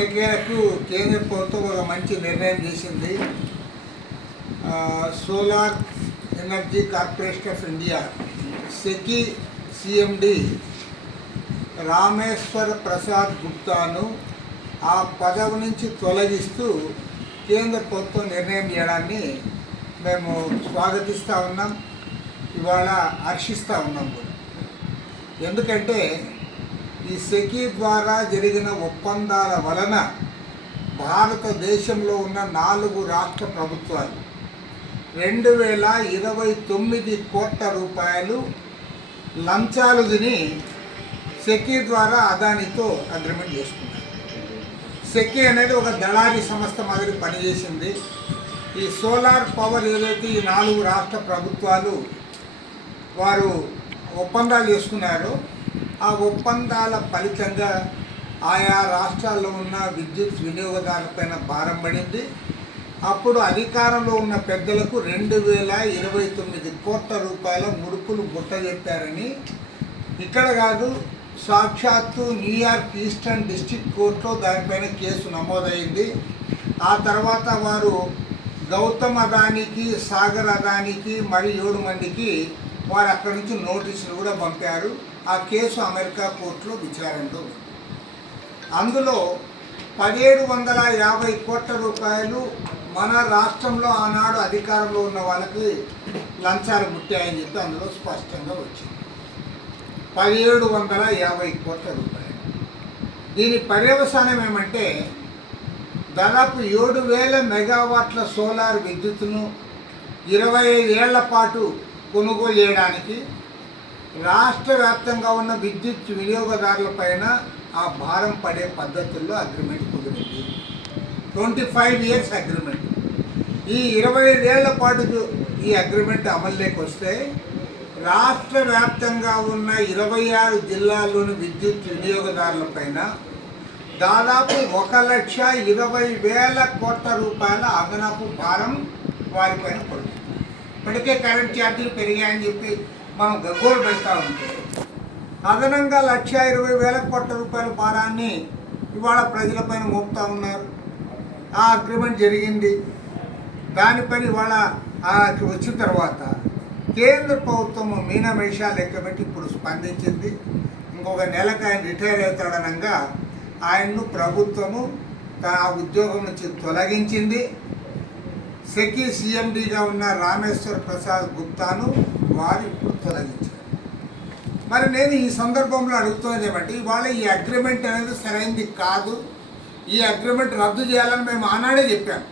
ఎట్టకేలకు కేంద్ర ప్రభుత్వం ఒక మంచి నిర్ణయం చేసింది. Solar energy corporation of India SECI CMD Rameshwar Prasad గుప్తాను ఆ పదవి నుంచి తొలగిస్తూ కేంద్ర ప్రభుత్వం నిర్ణయం చేయడాన్ని మేము స్వాగతిస్తూ ఉన్నాం, ఇవాళ హర్షిస్తూ ఉన్నాం కూడా. ఎందుకంటే ఈ సెకీ ద్వారా జరిగిన ఒప్పందాల వలన భారతదేశంలో ఉన్న 4 రాష్ట్ర ప్రభుత్వాలు 2029 కోట్ల రూపాయలు లంచాలు తిని సెకీ ద్వారా అదానితో అగ్రిమెంట్ చేసుకున్నారు. సెకీ అనేది ఒక దళారీ సంస్థ మాదిరి పనిచేసింది. ఈ సోలార్ పవర్ ఏదైతే ఈ 4 రాష్ట్ర ప్రభుత్వాలు వారు ఒప్పందాలు చేసుకున్నారో ఆ ఒప్పందాల ఫలితంగా ఆయా రాష్ట్రాల్లో ఉన్న విద్యుత్ వినియోగదారులపైన భారం పడింది. అప్పుడు అధికారంలో ఉన్న పెద్దలకు 2029 కోట్ల రూపాయల ముడుపులు బుట్టజెప్పారని ఇక్కడ కాదు, సాక్షాత్తు న్యూయార్క్ ఈస్టర్న్ డిస్ట్రిక్ట్ కోర్టులో దానిపైన కేసు నమోదైంది. ఆ తర్వాత వారు గౌతమ్ అదానికి, సాగర్ అదానికి మరి 7 మందికి వారు అక్కడి నుంచి నోటీసులు కూడా పంపారు. ఆ కేసు అమెరికా కోర్టులో విచారణలో. అందులో 1750 కోట్ల రూపాయలు మన రాష్ట్రంలో ఆనాడు అధికారంలో ఉన్న వాళ్ళకి లంచాలు ముట్టాయని చెప్పి అందులో స్పష్టంగా వచ్చింది. 1750 కోట్ల రూపాయలు. దీని పర్యవసానం ఏమంటే దాదాపు 7000 మెగావాట్ల సోలార్ విద్యుత్తును 25 ఏళ్ల పాటు కొనుగోలు చేయడానికి రాష్ట్ర వ్యాప్తంగా ఉన్న విద్యుత్ వినియోగదారులపైన ఆ భారం పడే పద్ధతుల్లో అగ్రిమెంట్ కుదిరింది. 25 ఇయర్స్ అగ్రిమెంట్. ఈ 25 ఏళ్ల పాటు ఈ అగ్రిమెంట్ అమల్లోకి వస్తే రాష్ట్ర వ్యాప్తంగా ఉన్న 26 జిల్లాల్లోని విద్యుత్ వినియోగదారులపైన దాదాపు 1,20,000 కోట్ల రూపాయల అదనపు భారం వారిపైన పడుతుంది. ఇప్పటికే కరెంట్ ఛార్జీలు పెరిగాయని చెప్పి మనం గగ్గోలు పెడతా ఉంటే అదనంగా 1,20,000 కోట్ల రూపాయల భారాన్ని ఇవాళ ప్రజలపైన మోపుతా ఉన్నారు. ఆ అగ్రిమెంట్ జరిగింది. దానిపైన ఇవాళ వచ్చిన తర్వాత కేంద్ర ప్రభుత్వం మీనమేషా లెక్కబెట్టి ఇప్పుడు స్పందించింది. ఇంకొక నెలకు ఆయన రిటైర్ అవుతాడనగా ఆయన్ను ప్రభుత్వము ఆ ఉద్యోగం నుంచి తొలగించింది. సెకీ సిఎండిగా ఉన్న రామేశ్వర్ ప్రసాద్ గుప్తాను వారు ఇప్పుడు తొలగించారు. మరి నేను ఈ సందర్భంలో అడుగుతున్నది ఏమంటే ఇవాళ ఈ అగ్రిమెంట్ అనేది సరైనది కాదు, ఈ అగ్రిమెంట్ రద్దు చేయాలని మేము ఆనాడే చెప్పాము.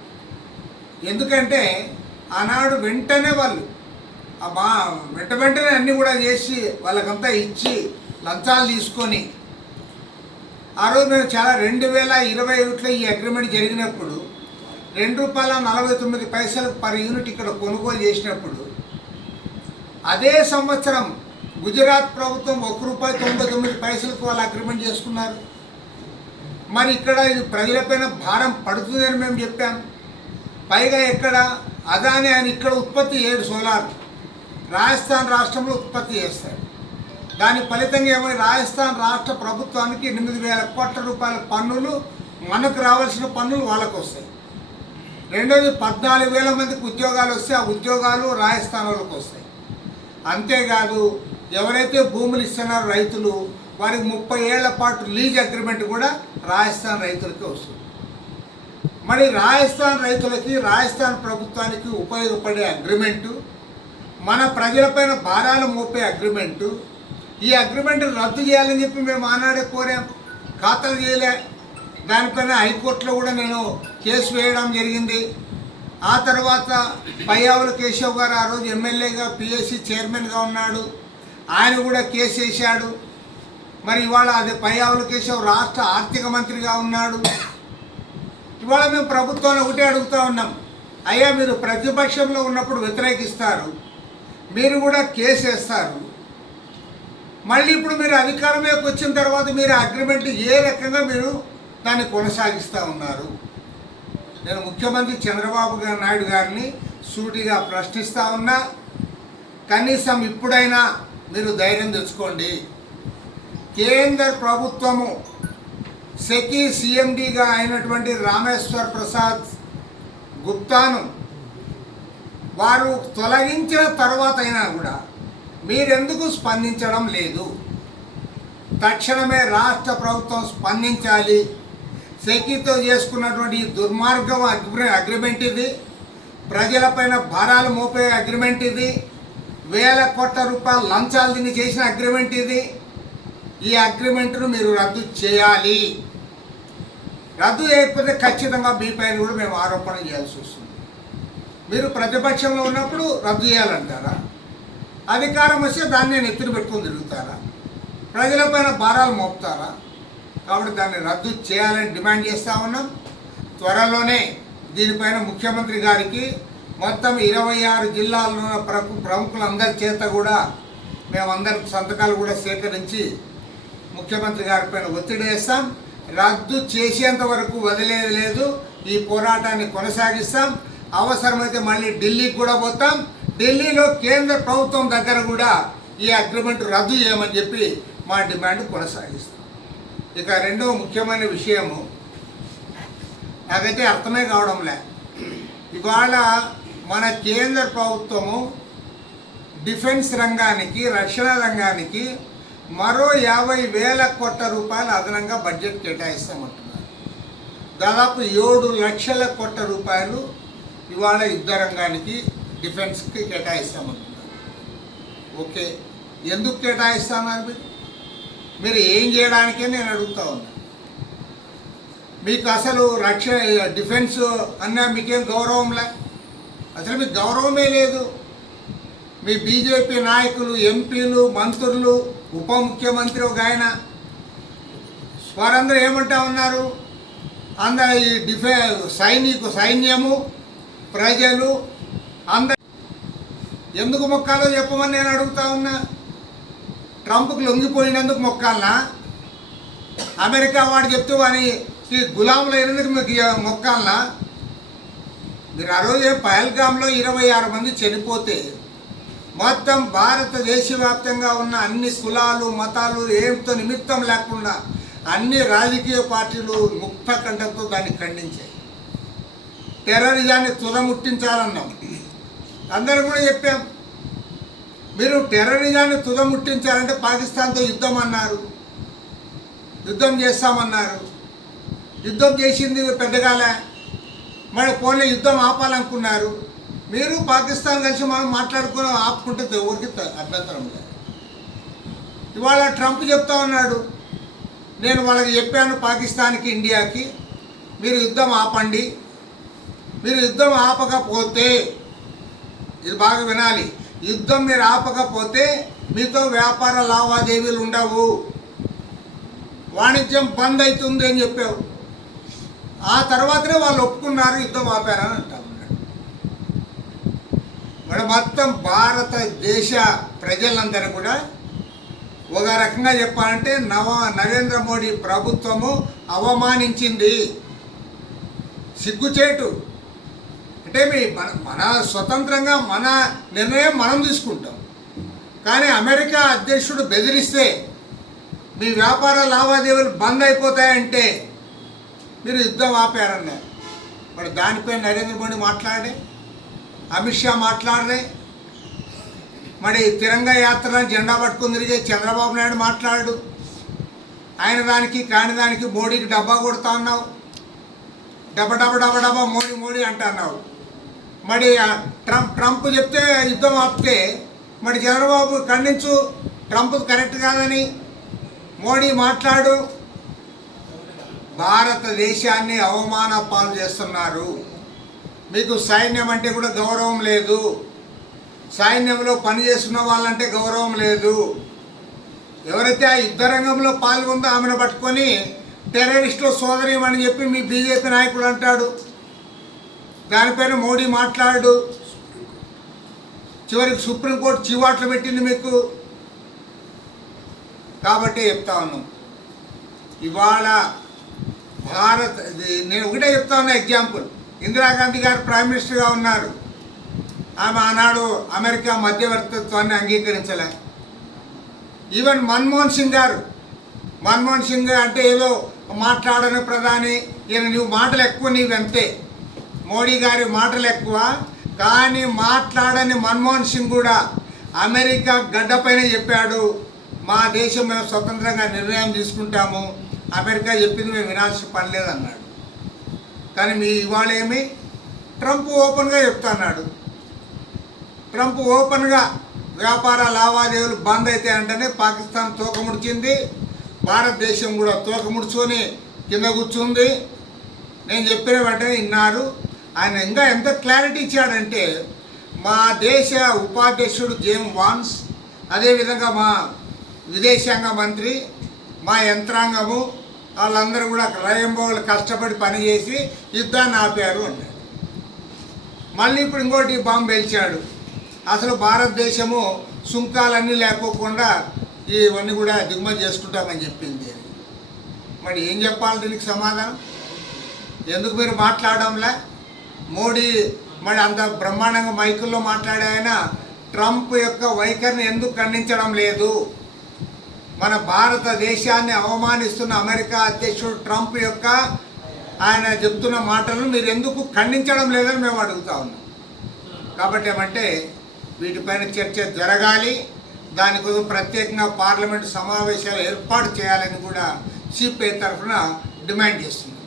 ఎందుకంటే ఆనాడు వెంటనే వాళ్ళు వెంటనే అన్నీ కూడా చేసి వాళ్ళకంతా ఇచ్చి లంచాలు తీసుకొని ఆ రోజు మేము చాలా 2021లో ఈ అగ్రిమెంట్ జరిగినప్పుడు ₹2.49 పర్ యూనిట్ ఇక్కడ కొనుగోలు చేసినప్పుడు అదే సంవత్సరం గుజరాత్ ప్రభుత్వం ₹1.99 వాళ్ళు అగ్రిమెంట్ చేసుకున్నారు. మరి ఇక్కడ ఇది ప్రజలపైన భారం పడుతుందని మేము చెప్పాము. పైగా ఎక్కడ అదాని ఆయన ఇక్కడ ఉత్పత్తి చేయడు, సోలార్ రాజస్థాన్ రాష్ట్రంలో ఉత్పత్తి చేస్తారు. దాని ఫలితంగా ఏమో రాజస్థాన్ రాష్ట్ర ప్రభుత్వానికి 8,000 కోట్ల రూపాయల పన్నులు, మనకు రావాల్సిన పన్నులు వాళ్ళకు వస్తాయి. రెండోది 14,000 మందికి ఉద్యోగాలు వస్తే ఆ ఉద్యోగాలు రాజస్థాన్ వాళ్ళకు వస్తాయి. అంతేకాదు ఎవరైతే భూములు ఇస్తున్నారో రైతులు వారికి 30 ఏళ్ల పాటు లీజ్ అగ్రిమెంట్ కూడా రాజస్థాన్ రైతులకి వస్తుంది. మరి రాజస్థాన్ రైతులకి, రాజస్థాన్ ప్రభుత్వానికి ఉపయోగపడే అగ్రిమెంటు, మన ప్రజలపైన భారాలు మోపే అగ్రిమెంటు, ఈ అగ్రిమెంట్ రద్దు చేయాలని చెప్పి మేము ఆనాడే కోరాం, ఖాతాలు చేయలే. దానిపైన హైకోర్టులో కూడా నేను కేసు వేయడం జరిగింది. ఆ తర్వాత పయ్యావుల కేశవ్ గారు ఆ రోజు ఎమ్మెల్యేగా పిఎస్సి చైర్మన్గా ఉన్నాడు, ఆయన కూడా కేసు వేశాడు. మరి ఇవాళ అదే పయ్యావుల కేశవ్ రాష్ట్ర ఆర్థిక మంత్రిగా ఉన్నాడు. ఇవాళ మేము ప్రభుత్వాన్ని ఒకటే అడుగుతూ ఉన్నాం, అయ్యా మీరు ప్రతిపక్షంలో ఉన్నప్పుడు వ్యతిరేకిస్తారు, మీరు కూడా కేసు వేస్తారు, మళ్ళీ ఇప్పుడు మీరు అధికారంలోకి వచ్చిన తర్వాత మీరు అగ్రిమెంట్ ఏ రకంగా మీరు దాన్ని కొనసాగిస్తూ ఉన్నారు? నేను ముఖ్యమంత్రి చంద్రబాబు నాయుడు గారిని సూటిగా ప్రశ్నిస్తూ ఉన్నా, కనీసం ఇప్పుడైనా మీరు ధైర్యం తెచ్చుకోండి. కేంద్ర ప్రభుత్వము సెకీ సిఎండిగా అయినటువంటి రామేశ్వర్ ప్రసాద్ గుప్తాను వారు తొలగించిన తర్వాత అయినా కూడా మీరెందుకు స్పందించడం లేదు? తక్షణమే రాష్ట్ర ప్రభుత్వం స్పందించాలి. సెకీతో చేసుకున్నటువంటి ఈ దుర్మార్గం అగ్రిమెంట్ ఇది, ప్రజలపైన భారాలు మోపే అగ్రిమెంట్ ఇది, వేల కోట్ల రూపాయల లంచాలు తిని చేసిన అగ్రిమెంట్ ఇది. ఈ అగ్రిమెంట్ను మీరు రద్దు చేయాలి. రద్దు చేయకపోతే ఖచ్చితంగా మీ పైన కూడా మేము ఆరోపణ చేయాల్సి వస్తుంది. మీరు ప్రతిపక్షంలో ఉన్నప్పుడు రద్దు చేయాలంటారా? అధికారం వస్తే దాన్ని నేను ఎత్తున పెట్టుకొని తిరుగుతారా? ప్రజలపైన భారాలు మోపుతారా? కాబట్టి దాన్ని రద్దు చేయాలని డిమాండ్ చేస్తూ ఉన్నాం. త్వరలోనే దీనిపైన ముఖ్యమంత్రి గారికి మొత్తం 26 జిల్లాల్లో ఉన్న ప్రముఖులందరి చేత కూడా మేమందరం సంతకాలు కూడా సేకరించి ముఖ్యమంత్రి గారిపైన ఒత్తిడి వేస్తాం. రద్దు చేసేంత వరకు వదిలేది లేదు. ఈ పోరాటాన్ని కొనసాగిస్తాం. అవసరమైతే మళ్ళీ ఢిల్లీకి కూడా పోతాం. ఢిల్లీలో కేంద్ర ప్రభుత్వం దగ్గర కూడా ఈ అగ్రిమెంట్ రద్దు చేయమని చెప్పి మా డిమాండ్ కొనసాగిస్తాం. ఇక రెండో ముఖ్యమైన విషయము నాకైతే అర్థమే కావడంలే. ఇవాళ మన కేంద్ర ప్రభుత్వము డిఫెన్స్ రంగానికి, రక్షణ రంగానికి మరో 50,000 కోట్ల రూపాయలు అదనంగా బడ్జెట్ కేటాయిస్తామంటున్నారు. దాదాపు 7 లక్షల కోట్ల రూపాయలు ఇవాళ యుద్ధ రంగానికి, డిఫెన్స్కి కేటాయిస్తామంటున్నారు. ఓకే, ఎందుకు కేటాయిస్తున్నారు? మీరు ఏం చేయడానికే నేను అడుగుతా ఉన్నా. మీకు అసలు డిఫెన్స్ అన్నా మీకేం గౌరవంలే, అసలు మీకు గౌరవమే లేదు. మీ బీజేపీ నాయకులు, ఎంపీలు, మంత్రులు, ఉప ముఖ్యమంత్రి ఒక ఆయన, వారందరూ ఏమంటా ఉన్నారు? అందరూ ఈ సైన్యము, ప్రజలు అందరు ఎందుకు మొక్కాలో చెప్పమని నేను అడుగుతా ఉన్నా. ట్రంప్కి లొంగిపోయినందుకు మొక్కాలనా? అమెరికా వాడు చెప్తూ వానికి గులాములు అయినందుకు మీకు మొక్కాలనా? మీరు ఆ రోజు పహల్గామ్లో 26 మంది చనిపోతే మొత్తం భారతదేశవ్యాప్తంగా ఉన్న అన్ని కులాలు, మతాలు ఏంతో నిమిత్తం లేకుండా అన్ని రాజకీయ పార్టీలు ముక్త కంఠంతో దాన్ని ఖండించాయి. టెర్రరిజాన్ని తుదముట్టించాలన్నాం. అందరూ కూడా చెప్పాం. మీరు టెర్రరిజాన్ని తుదముట్టించాలంటే పాకిస్తాన్తో యుద్ధం అన్నారు, యుద్ధం చేస్తామన్నారు. యుద్ధం చేసింది పెద్దగాలే, మరి పోనీ యుద్ధం ఆపాలనుకున్నారు. మీరు పాకిస్తాన్ కలిసి మనం మాట్లాడుకుని ఆపుకుంటే ఎవరికి అభ్యంతరం లేదు. ఇవాళ ట్రంప్ చెప్తా ఉన్నాడు, నేను వాళ్ళకి చెప్పాను పాకిస్తాన్కి, ఇండియాకి, మీరు యుద్ధం ఆపండి. మీరు యుద్ధం ఆపకపోతే, ఇది బాగా వినాలి, యుద్ధం మీరు ఆపకపోతే మీతో వ్యాపార లావాదేవీలు ఉండవు, వాణిజ్యం బంద్ అవుతుంది అని చెప్పావు. ఆ తర్వాతనే వాళ్ళు ఒప్పుకున్నారు, యుద్ధం ఆపారని అంటా ఉన్నాడు. మన మొత్తం భారతదేశ ప్రజలందరూ కూడా ఒక రకంగా చెప్పాలంటే నరేంద్ర మోడీ ప్రభుత్వము అవమానించింది. సిగ్గుచేటు. అంటే మన స్వతంత్రంగా మన నిర్ణయం మనం తీసుకుంటాం, కానీ అమెరికా అధ్యక్షుడు బెదిరిస్తే మీ వ్యాపార లావాదేవీలు బంద్ అయిపోతాయంటే మీరు యుద్ధం ఆపారన్నారు. మరి దానిపై నరేంద్ర మోడీ మాట్లాడే, అమిత్ షా మాట్లాడలే. మరి తిరంగా యాత్రలను జెండా పట్టుకుని తిరిగే చంద్రబాబు నాయుడు మాట్లాడు. ఆయన దానికి కాని దానికి మోడీకి డబ్బా కొడతా ఉన్నావు, డబ్బా డబ్బా డబ్బా డబ్బా మోడీ మోడీ అంటున్నావు. మరి ట్రంప్ చెప్తే యుద్ధం ఆపితే మరి చంద్రబాబు ఖండించు, ట్రంప్ కరెక్ట్ కాదని. మోడీ మాట్లాడు. భారతదేశాన్ని అవమాన పాలు చేస్తున్నారు. మీకు సైన్యం అంటే కూడా గౌరవం లేదు, సైన్యంలో పనిచేస్తున్న వాళ్ళంటే గౌరవం లేదు. ఎవరైతే ఆ యుద్ధ రంగంలో పాల్గొందో ఆమెను పట్టుకొని టెర్రరిస్టుల సోదరి అని చెప్పి మీ బీజేపీ నాయకుడు అంటాడు. దానిపైన మోడీ మాట్లాడు. చివరికి సుప్రీంకోర్టు చివాట్లు పెట్టింది మీకు. కాబట్టి చెప్తా ఉన్నాం, ఇవాళ నేను ఒకటే చెప్తా ఉన్నా ఎగ్జాంపుల్. ఇందిరాగాంధీ గారు ప్రైమ్ మినిస్టర్గా ఉన్నారు. ఆమె ఆనాడు అమెరికా మధ్యవర్తిత్వాన్ని అంగీకరించలే. ఈవెన్ మన్మోహన్ సింగ్ అంటే ఏదో మాట్లాడని ప్రధాని, ఈయన నువ్వు మాటలు ఎక్కువ, నీవెంతే. మోడీ గారి మాటలు ఎక్కువ, కానీ మాట్లాడని మన్మోహన్ సింగ్ కూడా అమెరికా గడ్డపైన చెప్పాడు, మా దేశం మేము స్వతంత్రంగా నిర్ణయం తీసుకుంటాము, అమెరికా చెప్పింది మేము వినాల్సిన పని లేదన్నాడు. కానీ మీ ఇవాళ ఏమి ట్రంప్ ఓపెన్గా చెప్తున్నాడు. ట్రంప్ ఓపెన్గా వ్యాపార లావాదేవీలు బంద్ అయితే అంటేనే పాకిస్తాన్ తోక ముడిచింది, భారతదేశం కూడా తోక ముడుచుకొని కింద కూర్చుంది. నేను చెప్పిన వెంటనే విన్నారు. ఆయన ఇంకా ఎంత క్లారిటీ ఇచ్చాడంటే, మా దేశ ఉపాధ్యక్షుడు జేమ్ వాన్స్, అదేవిధంగా మా విదేశాంగ మంత్రి, మా యంత్రాంగము వాళ్ళందరూ కూడా రయంబోలు కష్టపడి పనిచేసి యుద్ధాన్ని ఆపారు అన్నాడు. మళ్ళీ ఇప్పుడు ఇంకోటి బాంబు పేల్చాడు. అసలు భారతదేశము సుంకాలన్నీ లేకోకుండా ఇవన్నీ కూడా దిగుమతి చేసుకుంటామని చెప్పింది. మరి ఏం చెప్పాలి దీనికి సమాధానం? ఎందుకు మీరు మాట్లాడడంలే? మోడీ మరి అంత బ్రహ్మాండంగా మైకుల్లో మాట్లాడే ఆయన ట్రంప్ యొక్క వైఖరిని ఎందుకు ఖండించడం లేదు? మన భారతదేశాన్ని అవమానిస్తున్న అమెరికా అధ్యక్షుడు ట్రంప్ యొక్క ఆయన చెప్తున్న మాటలను మీరు ఎందుకు ఖండించడం లేదని మేము అడుగుతా ఉన్నాం. కాబట్టి ఏమంటే వీటిపైన చర్చ జరగాలి, దానికోసం ప్రత్యేకంగా పార్లమెంటు సమావేశాలు ఏర్పాటు చేయాలని కూడా సిపిఐ తరఫున డిమాండ్ చేస్తున్నాం.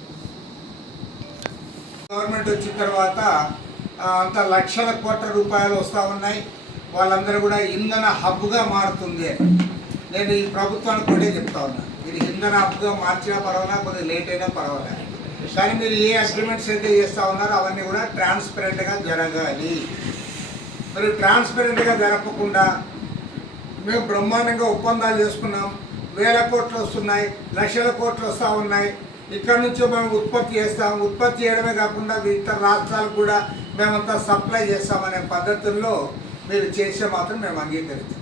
గవర్నమెంట్ వచ్చిన తర్వాత అంత లక్షల కోట్ల రూపాయలు వస్తూ ఉన్నాయి, వాళ్ళందరూ కూడా ఇంధన హబ్గా మారుతుంది. నేను ఈ ప్రభుత్వానికి కూడా చెప్తా ఉన్నాను, మీరు ఇంధన హబ్గా మార్చినా పర్వాలా, కొద్దిగా లేట్ అయినా పర్వాలేదు, కానీ మీరు ఏ అగ్రిమెంట్స్ అయితే చేస్తూ ఉన్నారో అవన్నీ కూడా ట్రాన్స్పరెంట్గా జరగాలి. మరి ట్రాన్స్పరెంట్గా జరపకుండా మేము బ్రహ్మాండంగా ఒప్పందాలు చేసుకున్నాం, వేల కోట్లు వస్తున్నాయి, లక్షల కోట్లు వస్తూ ఉన్నాయి, ఇక్కడ నుంచి మేము ఉత్పత్తి చేస్తాం, ఉత్పత్తి చేయడమే కాకుండా ఇతర రాష్ట్రాలకు కూడా మేమంతా సప్లై చేస్తామనే పద్ధతుల్లో మీరు చేసే మాత్రం మేము అంగీకరిస్తాం.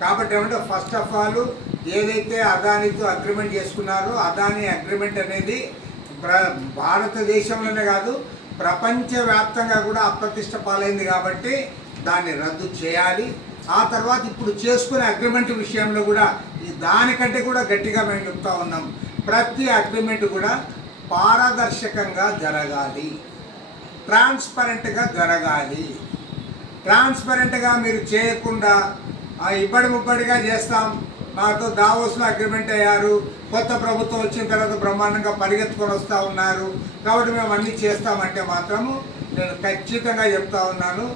కాబట్టి ఏమంటే ఫస్ట్ ఆఫ్ ఆల్ ఏదైతే అదానితో అగ్రిమెంట్ చేసుకున్నారో అదాని అగ్రిమెంట్ అనేది భారతదేశంలోనే కాదు ప్రపంచవ్యాప్తంగా కూడా అప్రతిష్ట పాలైంది, కాబట్టి దాన్ని రద్దు చేయాలి. ఆ తర్వాత ఇప్పుడు చేసుకునే అగ్రిమెంట్ విషయంలో కూడా దానికంటే కూడా గట్టిగా మేము చెప్తా ఉన్నాం, ప్రతి అగ్రిమెంట్ కూడా పారదర్శకంగా జరగాలి, ట్రాన్స్పరెంట్గా జరగాలి. ట్రాన్స్పరెంట్గా మీరు చేయకుండా ఇబ్బడి ముబ్బడిగా చేస్తాం, మాతో దావోస్లో అగ్రిమెంట్ అయ్యారు, కొత్త ప్రభుత్వం వచ్చిన తర్వాత బ్రహ్మాండంగా పరిగెత్తుకొని వస్తూ ఉన్నారు, కాబట్టి మేము అన్నీ చేస్తామంటే మాత్రము నేను ఖచ్చితంగా చెప్తా ఉన్నాను,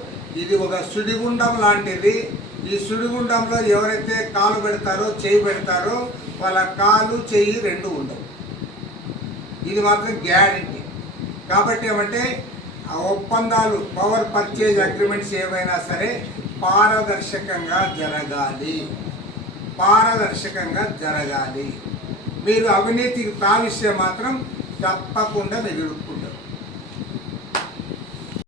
ఇది ఒక సుడిగుండం లాంటిది. ఈ సుడిగుండంలో ఎవరైతే కాలు పెడతారో చేయి పెడతారో వాళ్ళ కాలు చెయ్యి రెండు ఉండవు, ఇది మాత్రం గ్యారంటీ. కాబట్టి ఏమంటే ఆ ఒప్పందాలు పవర్ పర్చేజ్ అగ్రిమెంట్స్ ఏవైనా సరే పారదర్శకంగా జరగాలి, పారదర్శకంగా జరగాలి. మీరు అవినీతికి తావిస్తే మాత్రం తప్పకుండా మీరు ఇరుక్కుంటారు.